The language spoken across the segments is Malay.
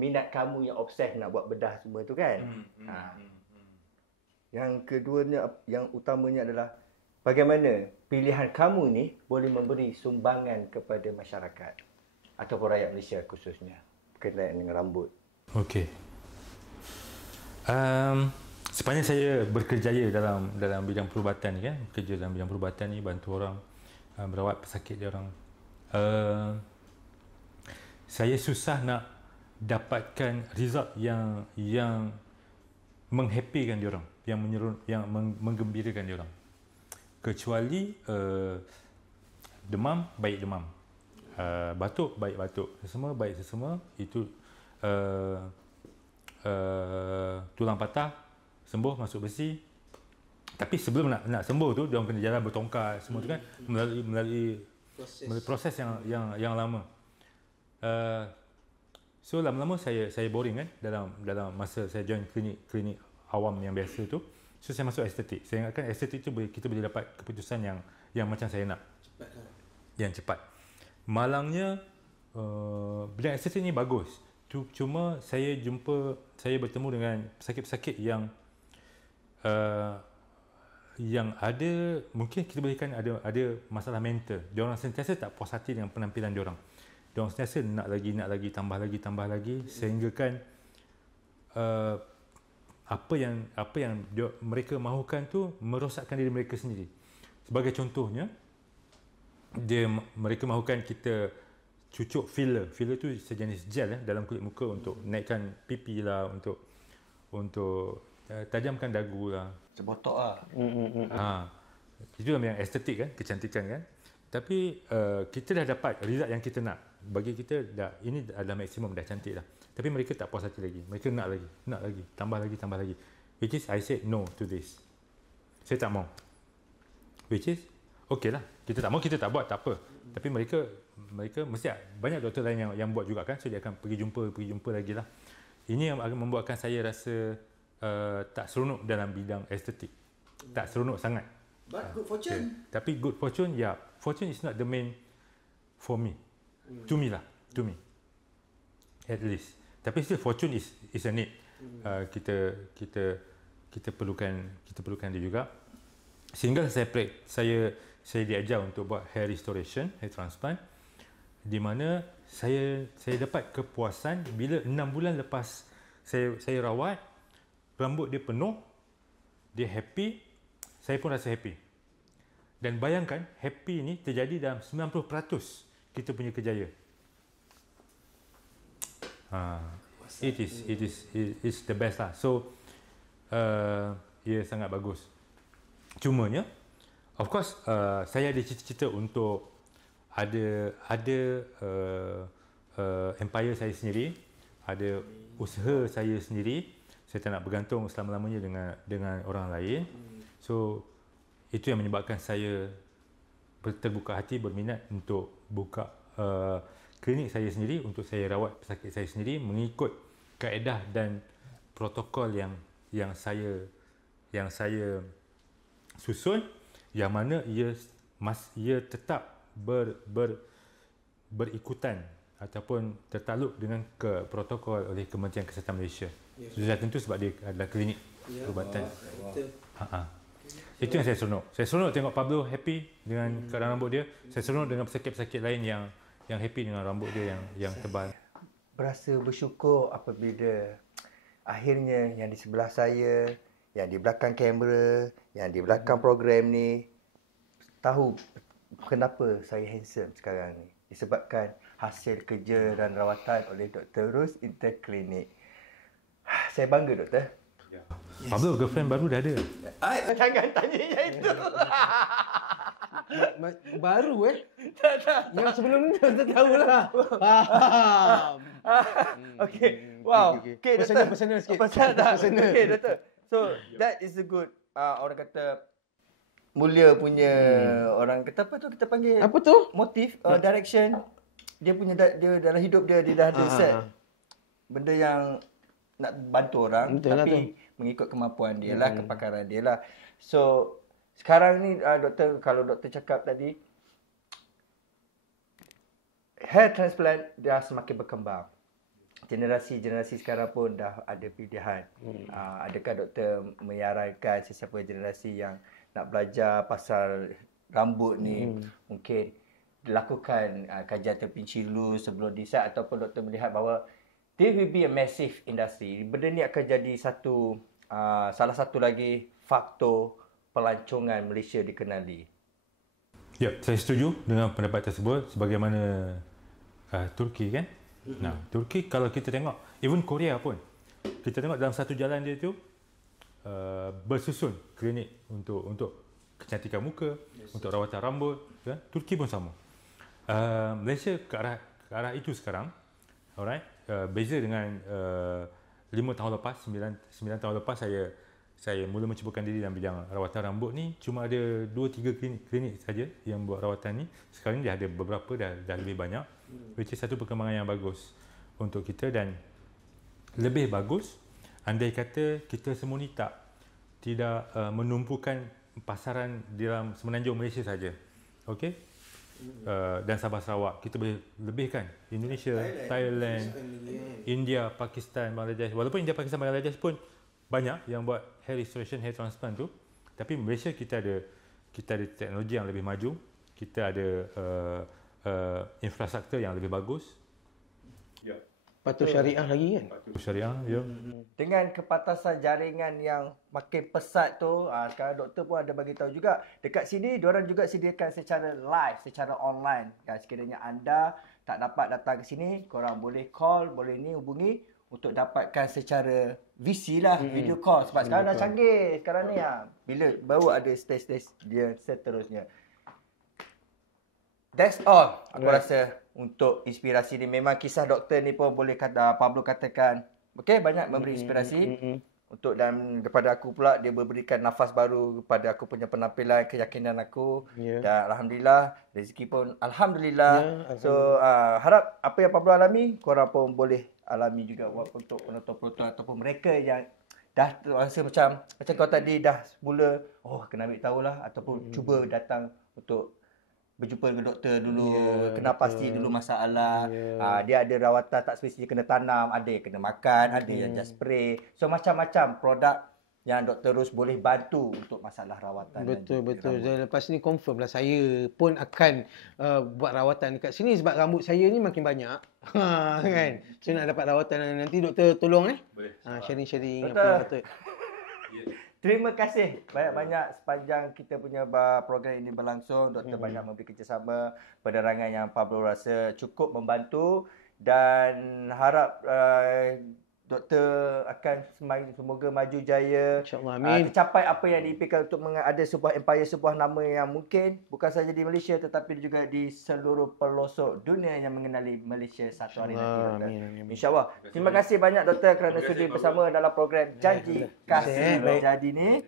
minat kamu yang obses nak buat bedah semua tu kan. Yang keduanya, yang utamanya adalah bagaimana pilihan kamu ni boleh memberi sumbangan kepada masyarakat ataupun rakyat Malaysia khususnya berkaitan dengan rambut. Okey. Sepanjang saya berkerjaya dalam bidang perubatan ni kan, kerja dalam bidang perubatan ni, bantu orang merawat pesakit dia orang. Saya susah nak dapatkan result yang menghappykan dia orang, yang menggembirakan dia orang. Kecuali demam baik demam, batuk baik batuk, sesama baik sesama, itu tulang patah sembuh masuk besi. Tapi sebelum nak sembuh tu dia orang kena jalan bertongkat semua tu kan, melalui proses yang lama. So lama-lama saya boring kan dalam masa saya join klinik awam yang biasa tu. So saya masuk estetik. Saya ingatkan estetik tu kita boleh dapat keputusan yang macam saya nak. Cepat kan? Yang cepat. Malangnya bidang estetik ni bagus. Cuma saya bertemu dengan pesakit-pesakit yang ada, mungkin kita boleh kan ada masalah mental. Diorang sentiasa tak puas hati dengan penampilan diorang. Diorang sentiasa nak lagi, tambah lagi, sehingga kan apa yang mereka mahukan tu merosakkan diri mereka sendiri. Sebagai contohnya, mereka mahukan kita cucuk filler. Filler tu sejenis gel dalam kulit muka untuk naikkan pipi lah, untuk tajamkan dagu lah. Sebotok lah. Itu yang estetik kan, kecantikan kan. Tapi kita dah dapat result yang kita nak. Bagi kita ini adalah maksimum, dah cantik dah. Tapi mereka tak puas hati lagi. Mereka nak lagi, tambah lagi. Which is I said no to this. Saya tak mau. Which is okey lah. Kita tak mau, kita tak buat, tak apa. Tapi mereka mesti banyak doktor lain yang buat juga kan. So dia akan pergi jumpa lagi lah. Ini yang akan membuatkan saya rasa tak seronok dalam bidang estetik. Tak seronok sangat. But good fortune. Okay. Tapi good fortune, fortune is not the main for me. To me. At least. Tapi still fortune is a need. Kita perlukan dia juga. Sehingga saya diajar untuk buat hair restoration, hair transplant, di mana saya dapat kepuasan bila 6 bulan lepas saya rawat, rambut dia penuh, dia happy, saya pun rasa happy. Dan bayangkan, happy ni terjadi dalam 90% kita punya kerjaya. It is the best lah. So ia sangat bagus. Cumanya, of course, saya ada cita-cita untuk ada empire saya sendiri, ada usaha saya sendiri. Saya tak nak bergantung selama-lamanya dengan orang lain. So itu yang menyebabkan saya terbuka hati, berminat untuk buka klinik saya sendiri, untuk saya rawat pesakit saya sendiri mengikut kaedah dan protokol yang saya susun, yang mana ia tetap berikutan ataupun tertakluk dengan protokol oleh Kementerian Kesihatan Malaysia. Sudah tentu sebab dia adalah klinik perubatan. Itu yang saya seronok. Saya seronok tengok Pablo happy dengan keadaan rambut dia. Saya seronok dengan pesakit-pesakit lain yang happy dengan rambut dia yang tebal. Berasa bersyukur apabila akhirnya yang di sebelah saya, yang di belakang kamera, yang di belakang program ni tahu kenapa saya handsome sekarang ni. Disebabkan hasil kerja dan rawatan oleh Dr. Rus Interklinik. Saya bangga, Doktor. Yes. Pablo, girlfriend baru dah ada? Jangan tanya yang itu. Baru Tak. Yang sebelum ni kita tahulah. Faham. Okay. Wow. Okay, personal sikit. Personal. Okay, Doktor. So, that is a good, orang kata, mulia punya, orang kata apa tu kita panggil? Apa tu? Motif, direction. Dia punya, dia dalam hidup dia dah ada set benda yang nak bantu orang. Betul, tapi mengikut kemampuan dia lah, kepakaran dia lah. So, sekarang ni doktor, kalau doktor cakap tadi, hair transplant dah semakin berkembang. generasi sekarang pun dah ada pilihan. Adakah doktor menyarankan sesiapa generasi yang nak belajar pasal rambut ni mungkin lakukan kajian terperinci dulu sebelum decide, ataupun doktor melihat bahawa there will be a massive industry. Benda ni akan jadi salah satu lagi faktor pelancongan Malaysia dikenali. Ya, saya setuju dengan pendapat tersebut. Sebagaimana Turki kan. Nah, Turki kalau kita tengok, even Korea pun, kita tengok dalam satu jalan dia tu bersusun klinik untuk kecantikan muka, untuk rawatan rambut. Kan? Turki pun sama. Malaysia ke arah itu sekarang. Alright. Beza dengan 5 tahun lepas, 9 tahun lepas saya mula mencubakan diri dalam bidang rawatan rambut ni, cuma ada 2-3 klinik saja yang buat rawatan ni. Sekarang ni dah ada beberapa, dah lebih banyak. Which is satu perkembangan yang bagus untuk kita, dan lebih bagus andai kata kita semua ni tidak menumpukan pasaran di dalam semenanjung Malaysia saja. Okey? Dan Sabah Sarawak, kita boleh lebihkan Indonesia, Thailand, India, Pakistan, Bangladesh. Walaupun India, Pakistan, Bangladesh pun banyak yang buat hair restoration, hair transplant tu, tapi Malaysia kita ada teknologi yang lebih maju, kita ada infrastruktur yang lebih bagus. Ya. Patuh syariah lagi kan? Patuh syariah, ya. Dengan kepatasan jaringan yang makin pesat tu, sekarang doktor pun ada bagi tahu juga. Dekat sini, diorang juga sediakan secara live, secara online. Dan sekiranya anda tak dapat datang ke sini, korang boleh call, boleh ni hubungi untuk dapatkan secara VC lah, video call. Sebab sekarang dah canggih. Sekarang ni bila baru ada stage-stage dia seterusnya. That's all aku rasa untuk inspirasi ni. Memang kisah doktor ni pun boleh kata Pablo katakan, okey, banyak memberi inspirasi untuk, dan daripada aku pula dia memberikan nafas baru kepada aku punya penampilan, keyakinan aku. Dan alhamdulillah rezeki pun alhamdulillah. So harap apa yang Pablo alami korang pun boleh alami juga untuk penonton-penonton ataupun mereka yang dah rasa macam kau tadi dah mula kena ambil tahulah, ataupun cuba datang untuk berjumpa dengan doktor dulu, kena pasti dulu masalah. Dia ada rawatan tak semestinya kena tanam, ada yang kena makan, ada yang just spray. So macam-macam produk yang Dr. Ros boleh bantu untuk masalah rawatan. Betul. Lepas ni confirm lah saya pun akan buat rawatan dekat sini sebab rambut saya ni makin banyak. Kan? So nak dapat rawatan nanti doktor tolong Boleh. Sharing Betul. apa patut. Terima kasih banyak-banyak sepanjang kita punya program ini berlangsung. Doktor banyak memberi kerjasama, penerangan yang Pablo rasa cukup membantu, dan harap doktor akan semoga maju jaya. InsyaAllah, amin. Tercapai apa yang diimpikan untuk ada sebuah empire, sebuah nama yang mungkin bukan saja di Malaysia tetapi juga di seluruh pelosok dunia yang mengenali Malaysia satu hari nanti, doktor. Amin. InsyaAllah. Terima kasih banyak doktor kerana sudi bersama dalam program Janji Kasih Jadi ni.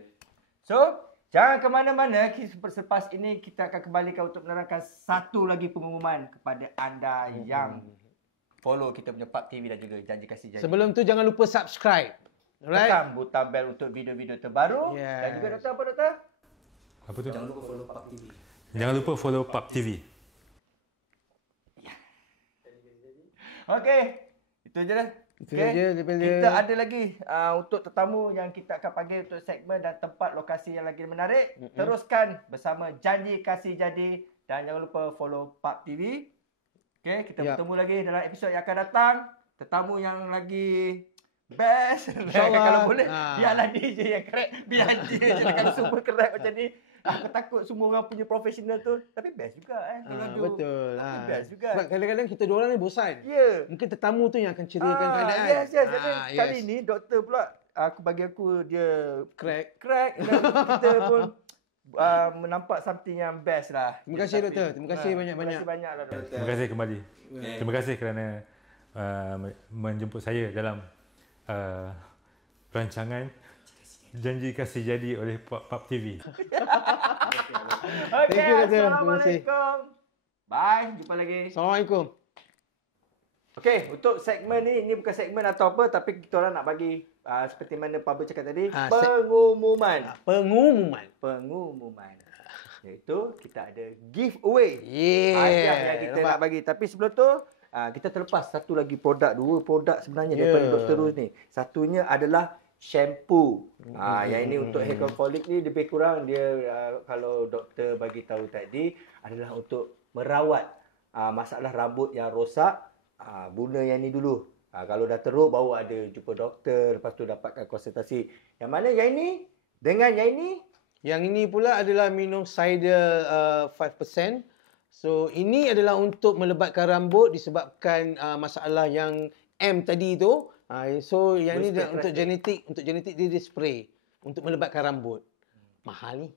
So, jangan ke mana-mana. Selepas ini kita akan kembalikan untuk menerangkan satu lagi pengumuman kepada anda yang follow kita punya Pub TV dan juga Janji Kasih Jadi. Sebelum tu jangan lupa subscribe. Alright? Tekan butang bel untuk video-video terbaru. Dan juga doktor, apa doktor? Apa tu? Jangan lupa follow Pub TV. Jangan lupa follow Pub TV. Okey. Itu je lah. Itu saja daripada Kita ada lagi untuk tetamu yang kita akan panggil untuk segmen dan tempat lokasi yang lagi menarik. Teruskan bersama Janji Kasih Jadi dan jangan lupa follow Pub TV. Okey, kita bertemu lagi dalam episod yang akan datang. Tetamu yang lagi best. Kalau boleh, biarlah DJ yang crack. Biar dia je. Kalau semua crack macam ni, aku takut semua orang punya profesional tu. Tapi best juga betul. Best juga. Sebab kadang-kadang kita dua orang ni bosan. Mungkin tetamu tu yang akan ceriakan keadaan. Yes. Kali ni doktor pula bagi aku dia crack. Dan kita pun menampak something yang best lah. Terima kasih doktor. Terima kasih banyak-banyak. Terima kasih banyak lah doktor. Terima kasih kembali. Terima kasih kerana menjemput saya dalam rancangan Janji Kasih Jadi oleh Pub TV. Okey, you, doktor. Assalamualaikum. Bye, jumpa lagi. Assalamualaikum. Okey, untuk segmen ni, ini bukan segmen atau apa, tapi kita orang nak bagi seperti mana Pablo cakap tadi, pengumuman. Pengumuman. Iaitu kita ada giveaway. Hadiah yang kita nak bagi. Tapi sebelum tu, kita terlepas satu lagi dua produk sebenarnya daripada Dr. Rus ni. Satunya adalah shampoo. Yang ini untuk hair follic ni lebih kurang dia kalau doktor bagi tahu tadi adalah untuk merawat masalah rambut yang rosak. Guna yang ni dulu. Kalau dah teruk baru ada jumpa doktor, lepas tu dapatkan konsultasi. Yang mana yang ini dengan yang ini? Yang ini pula adalah minoxidil 5%. So ini adalah untuk melebatkan rambut disebabkan masalah yang M tadi tu. So yang ni untuk genetik dia spray untuk melebatkan rambut. Mahal ni.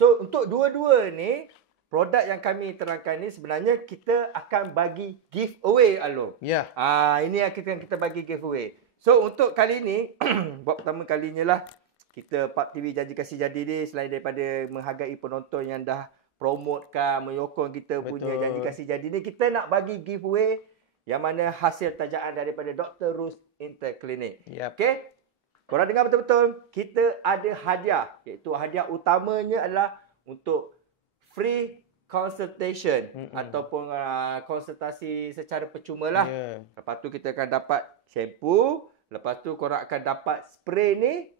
So untuk dua-dua ni produk yang kami terangkan ni sebenarnya kita akan bagi giveaway Along. Ya. Ini yang kita bagi giveaway. So untuk kali ni buat pertama kalinya lah kita PAP TV Janji Kasih Jadi ni selain daripada menghargai penonton yang dah promotekan, menyokong kita punya Janji Kasih Jadi ni, kita nak bagi giveaway yang mana hasil tajaan daripada Dr. Rus Interclinic. Yep. Okey? Korang dengar betul-betul, kita ada hadiah. Iaitu hadiah utamanya adalah untuk free consultation ataupun konsultasi secara percuma lah. Yeah. Lepas tu kita akan dapat shampoo. Lepas tu korang akan dapat spray ni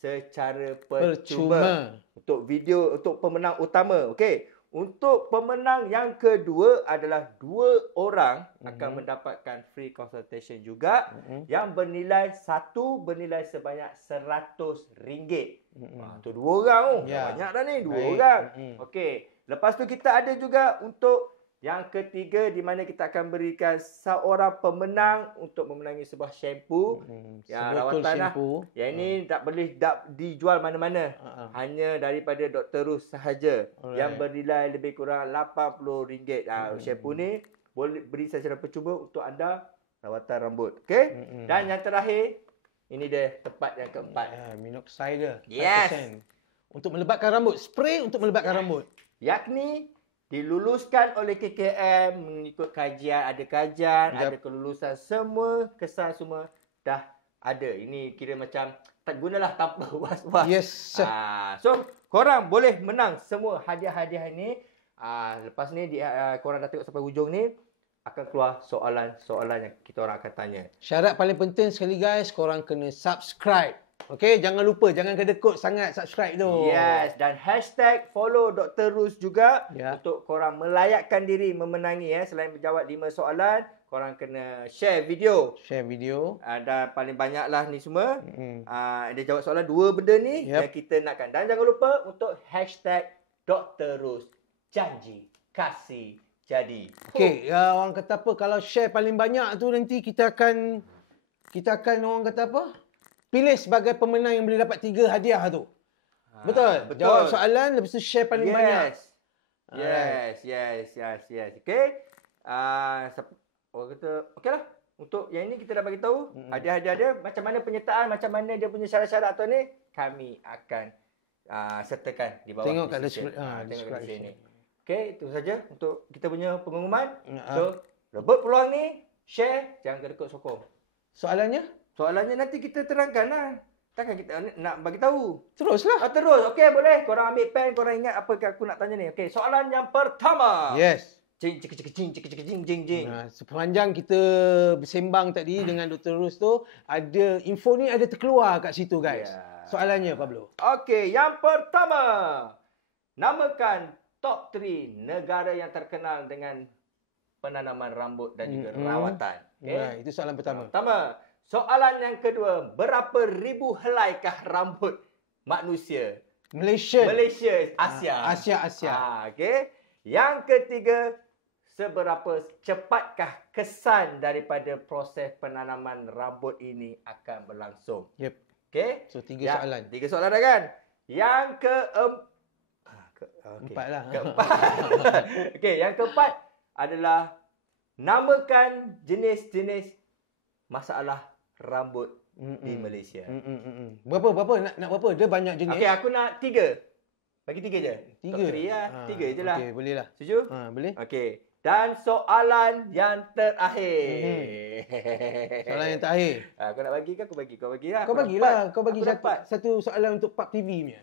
secara percuma. Untuk pemenang utama. Okey. Untuk pemenang yang kedua adalah 2 orang akan mendapatkan free consultation juga yang bernilai sebanyak RM100. Tu 2 orang tu. Banyak dah ni 2 orang. Okey. Lepas tu kita ada juga untuk yang ketiga di mana kita akan berikan seorang pemenang untuk memenangi sebuah shampoo. Rawatan shampoo. Yang ini tak boleh dijual mana-mana. Hanya daripada Dr. Rus sahaja. Yang bernilai lebih kurang RM80. Shampoo ni boleh beri secara percuma untuk anda rawatan rambut. Okey? Dan yang terakhir, ini dia tempat yang keempat. Minoxidil 5%. Yes. Untuk melebatkan rambut. Spray untuk melebatkan rambut. Yakni diluluskan oleh KKM mengikut kajian, ada kelulusan semua, kesan semua dah ada. Ini kira macam tak gunalah tanpa was-was. Yes. So korang boleh menang semua hadiah-hadiah ini. Lepas ni korang dah tengok sampai hujung ni akan keluar soalan-soalan yang kita orang akan tanya. Syarat paling penting sekali guys, korang kena subscribe. Okey, jangan lupa, jangan kedekut sangat subscribe tu. Yes, dan hashtag follow Dr. Rus juga untuk korang melayakkan diri memenangi. Selain menjawab 5 soalan, korang kena share video. Dan paling banyak lah ni semua. Dia jawab soalan 2 benda ni yang kita nakkan. Dan jangan lupa untuk hashtag Dr. Rus Janji Kasih Jadi. Okey, orang kata apa, kalau share paling banyak tu nanti kita akan orang kata apa? Pilih sebagai pemenang yang boleh dapat 3 hadiah tu. Betul? Jawab soalan, lepas tu share paling banyak. Yes. Okey. Orang kata, okeylah. Untuk yang ini kita dah bagi tahu hadiah-hadiah dia, macam mana penyertaan, macam mana dia punya syarat-syarat atau ni, kami akan sertakan di bawah. Tengok kat description ni. Okey, itu saja untuk kita punya pengumuman. So, rebut peluang ni, share, jangan kedekut sokong. Soalannya nanti kita terangkan lah. Takkan kita nak bagi tahu. Teruslah. Terus. Okey, boleh. Korang ambil pen, korang ingat apa aku nak tanya ni. Okey, soalan yang pertama. Yes. Jing. Sepanjang kita bersembang tadi dengan Dr. Rus tu, ada info ni ada terkeluar kat situ guys. Soalannya Pablo. Okey, yang pertama. Namakan top 3 negara yang terkenal dengan penanaman rambut dan juga rawatan. Okay? Itu soalan pertama. Soalan yang kedua, berapa ribu helaikah rambut manusia? Malaysia, Asia. Asia. Okey. Yang ketiga, seberapa cepatkah kesan daripada proses penanaman rambut ini akan berlangsung? Yep. Okey. So 3 soalan. 3 soalan dah kan? Yang keempat lah. Okey, yang keempat adalah namakan jenis-jenis masalah rambut di Malaysia. Berapa? Nak berapa? Dia banyak jenis. Okey, aku nak 3. Bagi 3 je. 3 lah. 3 je lah. Okey, boleh lah. Setuju? Boleh. Okey. Dan soalan yang terakhir. Soalan yang terakhir. Kau nak bagi ke aku bagi? Kau bagi lah. Kau bagi satu soalan untuk PAP TV punya.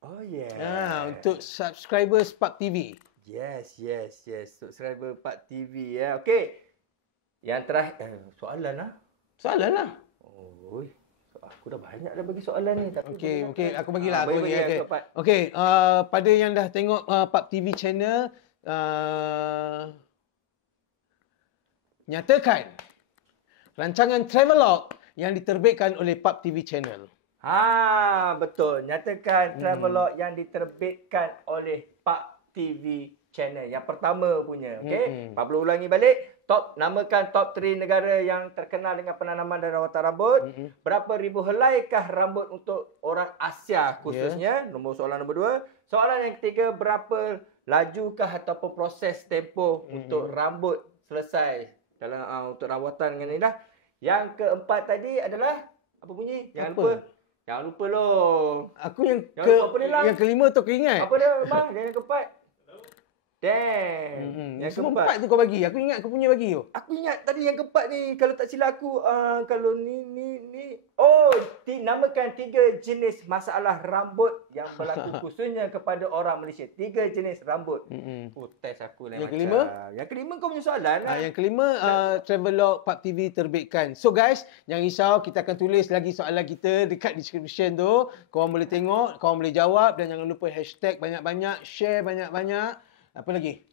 Oh yeah. Untuk subscribers PAP TV. Yes. Subscriber Pak TV ya. Okey. Yang terakhir soalan lah. Soalan lah. Oh, aku dah banyak dah bagi soalan ni. Okey, aku bagilah. bagi. Okey, pada yang dah tengok Pub TV channel, nyatakan rancangan travelog yang diterbitkan oleh Pub TV channel. Betul. Nyatakan travelog yang diterbitkan oleh Pub TV channel. Yang pertama punya. Okey. Pak perlu ulangi balik. Namakan top 3 negara yang terkenal dengan penanaman dan rawatan rambut. Berapa ribu helaikah rambut untuk orang Asia khususnya? Nombor soalan nombor 2. Soalan yang ketiga, berapa lajukah ataupun proses tempoh untuk rambut selesai dalam untuk rawatan dengan ini lah. Yang keempat tadi adalah apa bunyi? Jangan lupa loh. Aku yang yang kelima tu aku ingat. Apa dia bang? Yang keempat. Damn. Yang keempat tu kau bagi. Aku ingat aku punya bagi tu. Aku ingat tadi yang keempat ni. Kalau tak silap aku. Kalau ni. Namakan 3 jenis masalah rambut yang berlaku khususnya kepada orang Malaysia. 3 jenis rambut. Test aku lah. Yang kelima? Yang kelima kau punya soalan lah. Yang kelima, Travelog Pub TV terbitkan. So guys, jangan risau. Kita akan tulis lagi soalan kita dekat description tu. Korang boleh tengok, korang boleh jawab. Dan jangan lupa hashtag banyak-banyak. Share banyak-banyak. Apa lagi?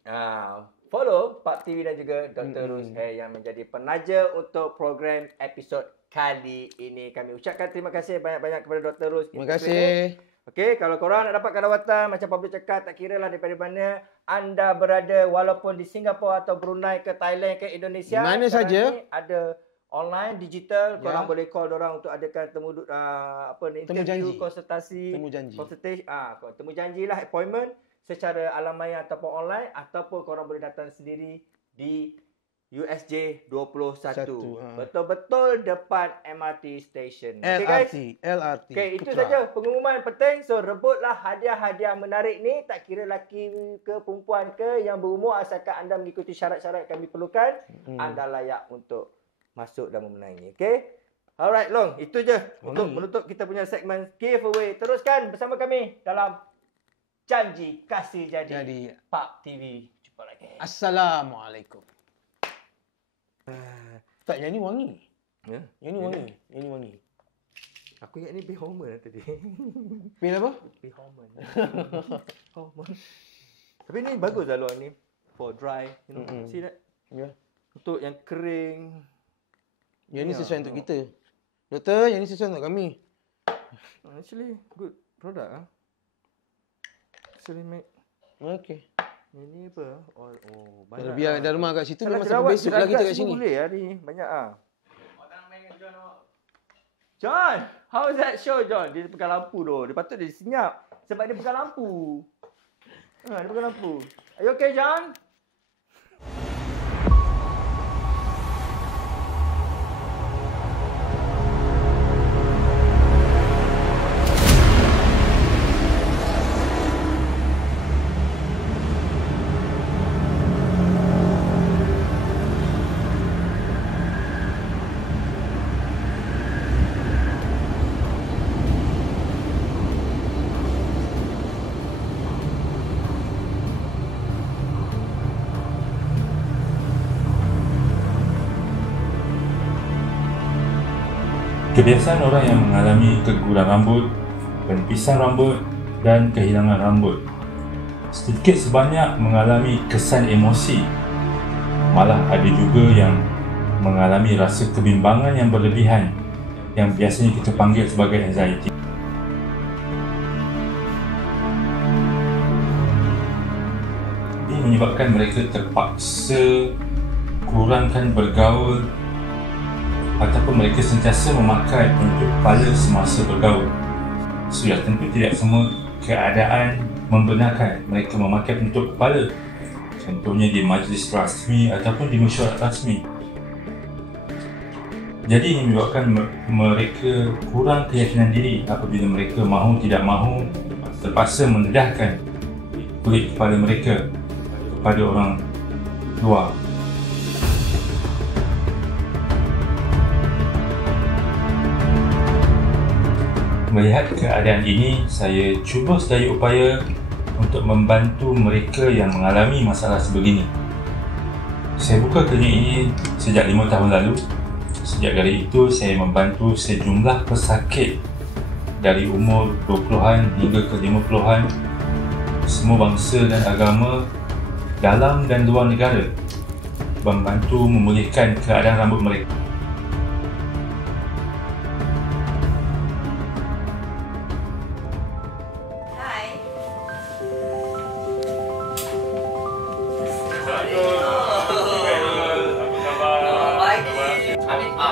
Follow Pub TV dan juga Dr. Rus Hair yang menjadi penaja untuk program episod kali ini. Kami ucapkan terima kasih banyak-banyak kepada Dr. Rus. Terima kasih. Okey, kalau korang nak dapatkan rawatan macam Pablo cakap, tak kira lah daripada mana anda berada, walaupun di Singapura atau Brunei ke Thailand ke Indonesia. Mana saja. Ada online, digital. Korang boleh call dorang untuk adakan interview, konsultasi. Temu janji. Temu janji lah, appointment secara alamaya ataupun online, ataupun korang boleh datang sendiri di USJ 21. Betul-betul depan MRT station. Okey guys. LRT. Okey, itu saja pengumuman penting. So rebutlah hadiah-hadiah menarik ni, tak kira lelaki ke perempuan ke yang berumur, asalkan anda mengikuti syarat-syarat kami perlukan, anda layak untuk masuk dan memenangi. Okey? Alright Long, itu je untuk menutup kita punya segmen giveaway. Teruskan bersama kami dalam Janji Kasih Jadi Pub TV. Jumpa lagi. Assalamualaikum. Tak, yang ni wangi. Ya? Yang ni wangi. Yang ni wangi. Aku ingat ni Behormon tadi. Pil apa? Behormon. Tapi ni bagus lah luar ni. For dry. You know, see that? Ya. Untuk yang kering. Yang ni sesuai untuk kita. Doktor, yang ni sesuai untuk kami. Actually, good product ah. Actually make. Okay. Ini apa? Banyak. Kalau biar ada rumah kat situ memang jerawat sampai besok lah kita kat sini. Boleh hari ni. Banyak ah. John, how is that show John? Dia pegang lampu tu. Dia patut dia senyap sebab dia pegang lampu. Dia pegang lampu. Are you okay John? Kebiasaan orang yang mengalami keguguran rambut, penipisan rambut dan kehilangan rambut sedikit sebanyak mengalami kesan emosi. Malah ada juga yang mengalami rasa kebimbangan yang berlebihan yang biasanya kita panggil sebagai anxiety. Ini menyebabkan mereka terpaksa kurangkan bergaul ataupun mereka sentiasa memakai penutup kepala semasa bergaul. Sudah tentu tidak semua keadaan membenarkan mereka memakai penutup kepala. Contohnya di majlis rasmi ataupun di mesyuarat rasmi. Jadi ini menyebabkan mereka kurang keyakinan diri apabila mereka mahu tidak mahu terpaksa mendedahkan kulit kepala mereka kepada orang luar. Melihat keadaan ini, saya cuba sedaya upaya untuk membantu mereka yang mengalami masalah sebegini. Saya buka klinik ini sejak 5 tahun lalu. Sejak dari itu, saya membantu sejumlah pesakit dari umur 20-an hingga ke 50-an, semua bangsa dan agama dalam dan luar negara, membantu memulihkan keadaan rambut mereka.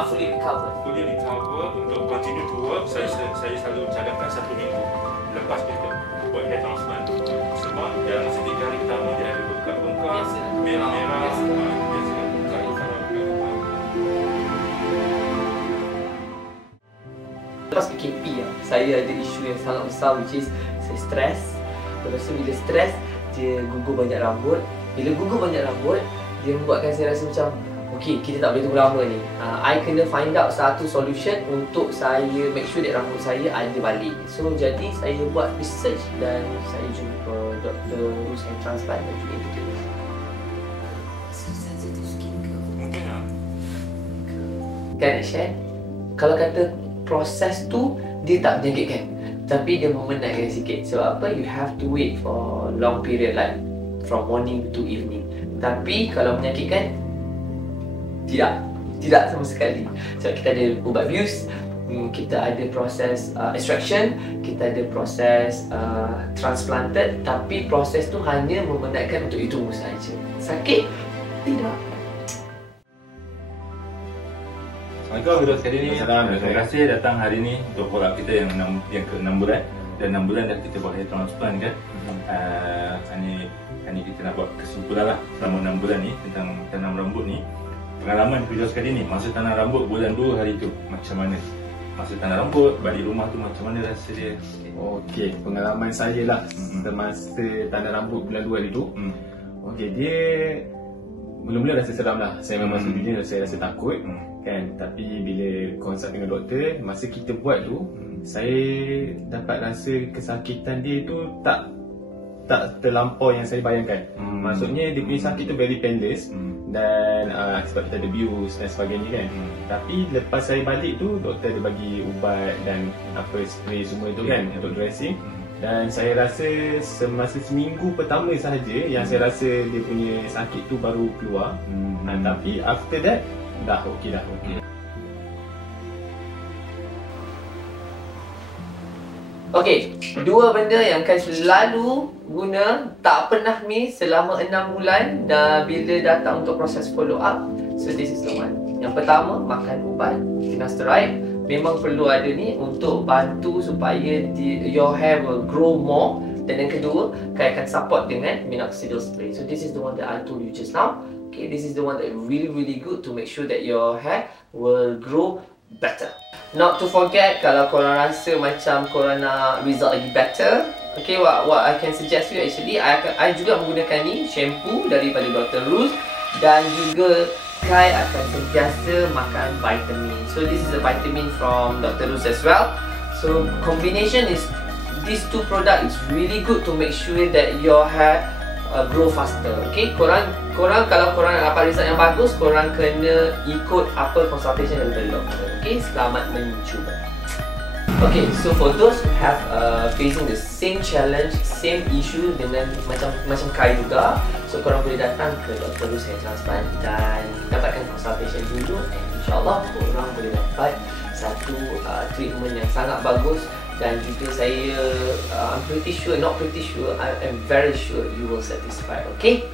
Fully recover. Fully recover untuk continue to work. Saya selalu cadangkan 1 minggu lepas kita buat hair transplant. Sebab dalam masa 3 hari pertama dia ada bengkak-bengkak, merah-merah, biasa bengkak. Lepas PKP saya ada isu yang sangat besar, which is saya stres. Lepas tu bila stres, dia gugur banyak rambut. Bila gugur banyak rambut, dia membuatkan saya rasa macam okey, kita tak boleh tunggu lama ni. I kena find out satu solution untuk saya make sure that rambut saya ada balik. So jadi saya buat research dan saya jumpa Dr. Rus Hair Transplant dan juga introduce. Sensitive skin ke? Mungkin lah. Kan nak share? Kalau kata proses tu dia tak menyakitkan, tapi dia memenatkan sikit. So apa? You have to wait for long period like from morning to evening. Tapi kalau menyakitkan, tidak sama sekali. Sebab kita ada ubat bius, kita ada proses extraction, kita ada proses transplanted, tapi proses tu hanya memenatkan untuk itu sahaja. Sakit? Tidak. Assalamualaikum Dr. Sekali ni. Terima kasih datang hari ni untuk follow up kita yang ke-6 bulan. Dan 6 bulan dah kita buat hair transplant kan. Ini kita nak buat kesimpulan lah selama 6 bulan ni tentang tanam rambut ni. Pengalaman video sekali ni, masa tanam rambut bulan 2 hari tu macam mana? Masa tanam rambut, balik rumah tu macam mana rasa dia? Okey, pengalaman saya lah semasa tanam rambut bulan 2 hari tu. Okey, dia mula-mula rasa seram lah. Saya memang sejujurnya saya rasa takut kan. Tapi bila konsult dengan doktor, masa kita buat tu, saya dapat rasa kesakitan dia tu tak terlampau yang saya bayangkan. Maksudnya dia punya sakit tu very painless dan sebab kita ada bius dan sebagainya kan. Tapi lepas saya balik tu, doktor ada bagi ubat dan apa spray semua tu kan untuk dressing. Dan saya rasa semasa seminggu pertama sahaja yang saya rasa dia punya sakit tu baru keluar. Tapi after that dah okey dah. Okey, 2 benda yang akan selalu guna, tak pernah miss selama 6 bulan dan bila datang untuk proses follow up. So this is the one. Yang pertama, makan ubat finasteride. Memang perlu ada ni untuk bantu supaya your hair will grow more. Dan yang kedua, kaya akan support dengan minoxidil spray. So this is the one that I told you just now. Okay, this is the one that really good to make sure that your hair will grow better. Not to forget, kalau korang rasa macam korang nak result lagi better, okay, what I can suggest you actually, I juga menggunakan ni shampoo daripada Dr. Rus, dan juga Kai akan sentiasa makan vitamin. So this is a vitamin from Dr. Rus as well. So combination is these 2 product is really good to make sure that your hair grow faster. Okay, korang kalau korang nak dapat result yang bagus, korang kena ikut apa consultation daripada doktor. Okay, selamat mencuba. Okay, so for those who have facing the same challenge, same issue dengan macam Kai juga, so korang boleh datang ke Dr. Rus Hair Transplant dan dapatkan consultation dulu, and insyaAllah korang boleh dapat satu treatment yang sangat bagus. Dan juga saya I'm pretty sure, not pretty sure, I am very sure you will satisfy. Okay?